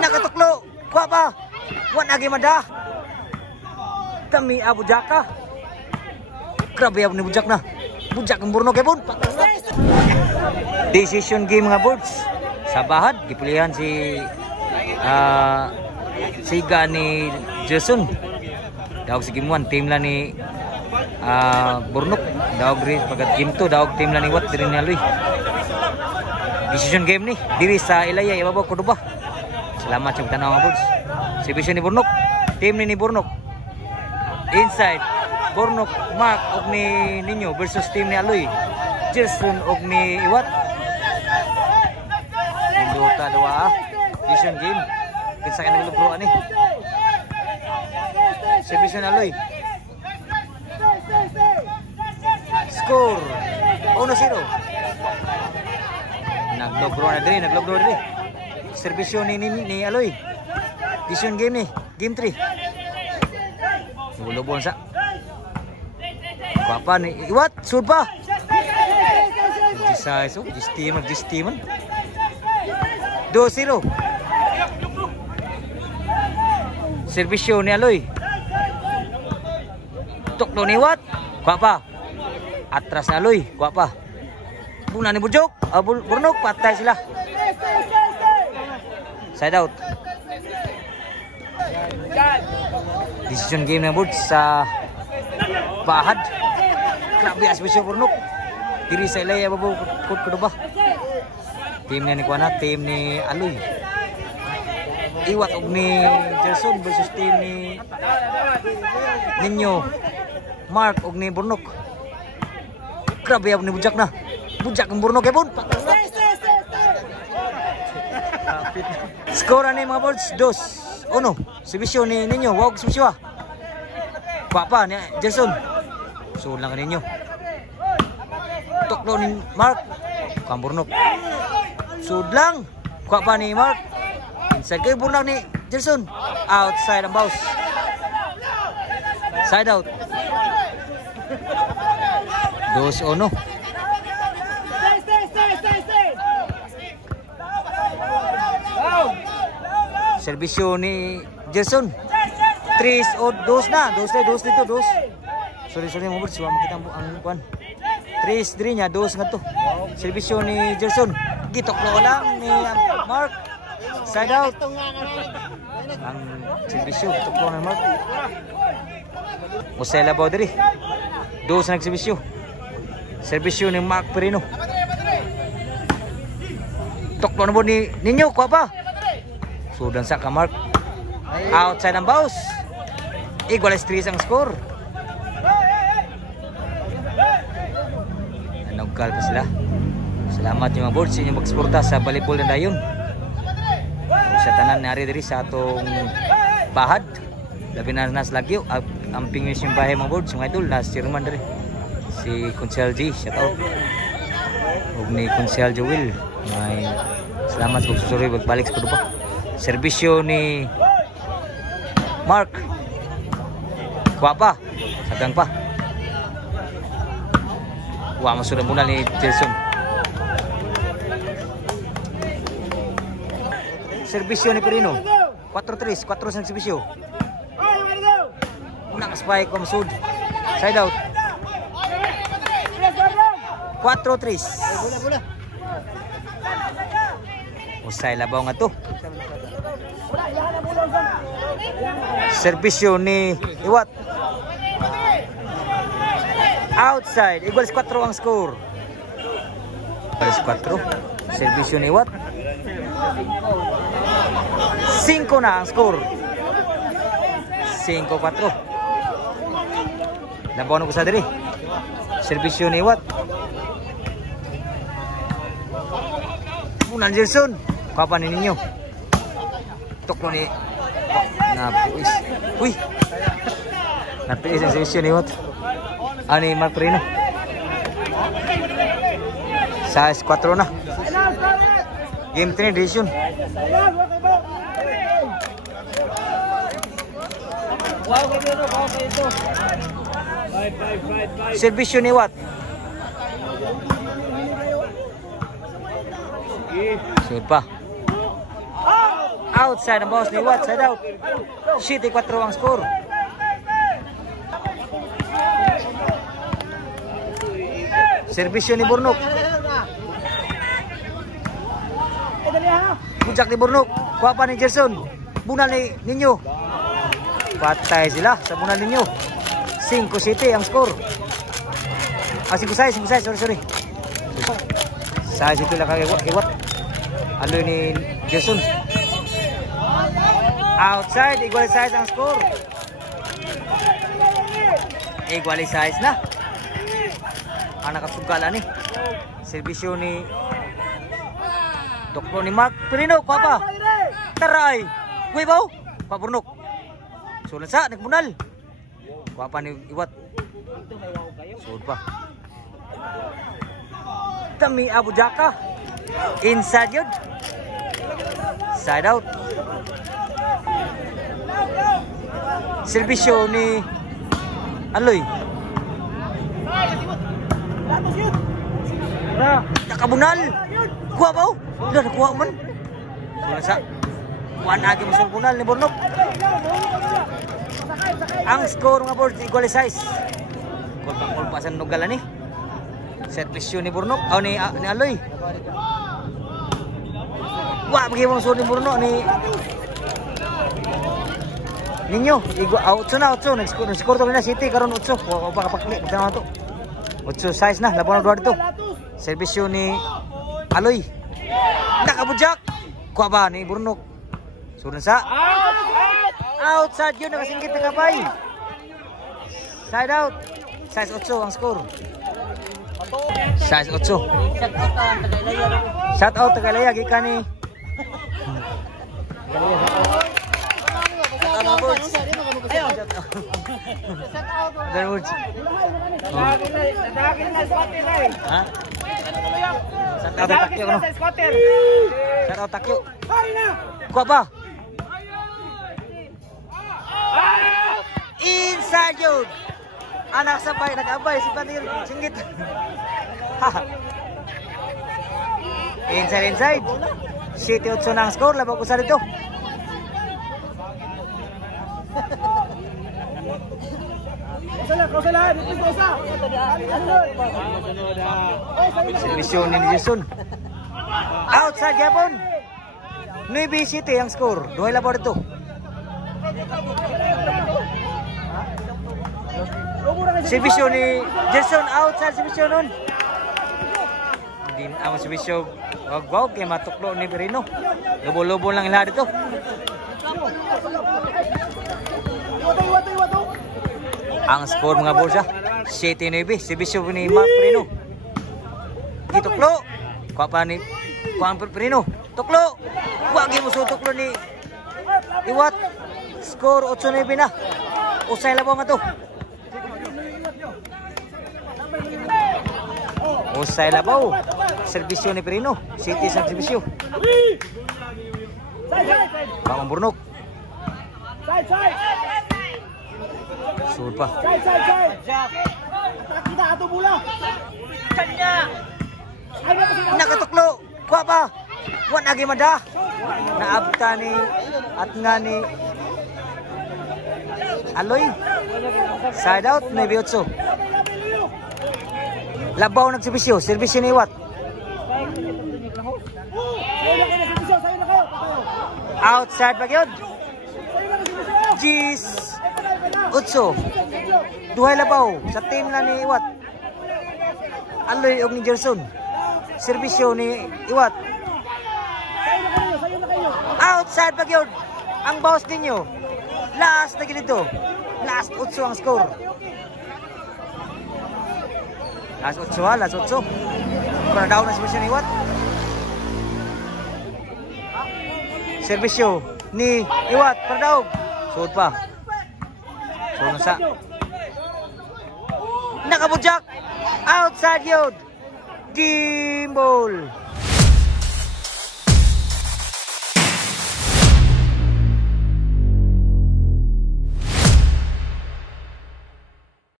Nakatuklo. Kuha pa. Wan agi mada. Kami Abu Jaka. Grabe Abu ni Bujak na. Bujak ang burno kay bun. Decision game mga boards. Sa bahad gipilihan si siga ni Jason. Dawag si game 1 team la ni Burnok. Dawag rin pagkat game 2 dawag team la ni Wat diri ni Aloy. Decision game ni diri sa Ilaya ibabaw Cordoba. Salamat sa tanaw mga boards. Exhibition ni Burnok. Team ni Burnok. Inside Burnok Mark og ni Ninyo versus team ni Aloy. Jason og ni Iwat. Induta dua decision game. Kinsa ka naglubro ani? Exhibition Aloy. Score 1-0. Naglogro na diri. Servisyo ni Aloy. Decision game ni, game 3. Lubon sa. Papa ni Iwat, sud pa. Size, Jistiman. 2-0. Servisyo ni Aloy. Tuklo ni Iwat, kuha pa. Atras ni Aloy, kuha pa. Buna ni Bujok, Burnok, patay sila. Side out. Decision game na board sa bahad. Grabe asbisyo Burnok. Diri sa Ilaya babaw Cordoba. Team ni Kuana, team ni Aloy. Iwat og ni Jason versus team ni Ninyo Mark og ni Burnok. Grabe ni Bujak na. Bujak ang Burnok kay bun. Skora ni mga boards 2-1. Servisyo ni Ninyo, wag servisyo. Papa ni Jason. Sud lang ninyo. Tuklo ni Mark. Kamburnok. Sud lang. Kuha pa ni Mark. Inside kay Burnok ni Jason. Outside ang bounce. Side out. 2-1. Servisyo ni Jason. 3-2 na. 2 dito. Sorry mo bro. Suwa makita ang kuan. 3 diri niya. 2 nga to. Servisyo ni Jason. Gituklo lang ni Mark. Side out. Ang servisyo. Gituklo ni Mark. Musela ba diri. 2 na servisyo. Servisyo ni Mark Perino. Tuklo na po ni Ninyo. Kuha pa. Sudan sa Mark. Outside ang bounce. Equalize 3 ang score. Nanugkal pa sila. Salamat yung mga board sa inyong magsporta sa volleyball na dayon. Sa tanan nari diri sa atong bahad. Labi na nas lagyo. Ang pingwis yung bahay mga board. Mga idol na si Roman diri. Si Consel G. Shout out. Huwag ni Consel Joel. May salamat sa pagsusuroy. Magbalik sa Cordoba. Servisyo ni Mark. Kuha pa. Sagang pa. Kuha masunan muna ni Jason. Servisyo ni Perino. 4-3. 4 sa servisyo. Unang spike ko masud. Side out. 4-3. Usay labaw nga to. Servisyo ni Iwat. Outside. Igual 4 ang score. Igual 4. Servisyo ni Iwat. 5 na ang score. 5-4. Labaw na ko sa diri. Servisyo ni Iwat. Punan Jason. Kapan ninyo? Tuklo ni napuis. Uy. Napuis ang servisyo ni Iwat. Ani Mark Perino. Size 4 na. Game 3 decision. Servisyo ni Iwat. Sud pa. Outside ang boss ni Iwat. Side out. 7-4 ang score. Servisyo ni Burnok. Bujak ni Burnok. Kuha pa ni Gerson. Bunal ni Ninyo. Patay sila sa bunal ninyo. 5-7 ang score. 5-6. Sorry. Size ito lang Iwat. Aloy ni Gerson. Outside. Equalize ang score. Equalize na. Ang nakasugala ni. Servisyo ni Doklo ni Mark Perino. Kuha pa. Taray. Uy ba? Paburnok. Sulan sa. Nagmunal. Kuha pa ni Iwat. Sul pa. Kami Abu Jaka. Inside yun. Side out. Servisyo ni Aloy. Nakabunal. Kuha ba? Udah nakuha man. Sa kuha na agi masang bunal ni Burnok. Ang score nga board equalize. Kulpa sa nugalan ni. Set piece ni Burnok. Ni Aloy. Wah, bagi mong score ni Burnok ni Ninyo. 8 na. Nag-score to na City karon 8. Wa pa kapakli. Kita to. 8-6 na. Laban na dito. Servisyo ni Aloy. Nakabujak. Kuha ba ni Burnok? Sunod sa. Outside yun. Nakasingkit na kabay. Side out. Size 8 ang score. Size 8. Shout out Tagalaya. Gikan ni Takyo. Kuha ba? Inside yun. Anak sabay, nag-abay si Patir. Singgit. Inside. 7-8 na ang score. Labang ko sa dito. Servisyo ni Jason. Outside Japon. 9-7 ang score. Duhay labor ito. Servisyo ni Jason. Outside servisyo nun. Hindi ang servisyo. Wag kaya matuklo ni Perino. Lobo-lobo lang lahat ito. Ang score mga bulsa 7-9. Servisyo ni Mark Perino. Tuklo. Kuha pa ni Perino. Tuklo. Wag mo sa tuklo ni Iwat. Score 8-9 na. Usay labaw nga to. Usay labaw. Servisyo ni Perino. City sa servisyo. Bang Burnok. Sul pa. Nakatuklo. Kuha pa. Wan agi mada. Naabta ni at nga ni Aloy. Side out. 9-8. Labaw nagservisyo. Servisyo ni Iwat. Outside pa yun. Gis 8. Duhay labaw sa team na ni Iwat. Aloy og ni Gerson. Servisyo ni Iwat. Outside pa yun. Ang boss ninyo. Last na ganito. Last 8 ang score. Last 8 last 8. Para down na servisyo ni Iwat. Servisyo ni Iwat. Para down. Suot pa. Suot sa. Nakabujak. Outside yun. Game ball.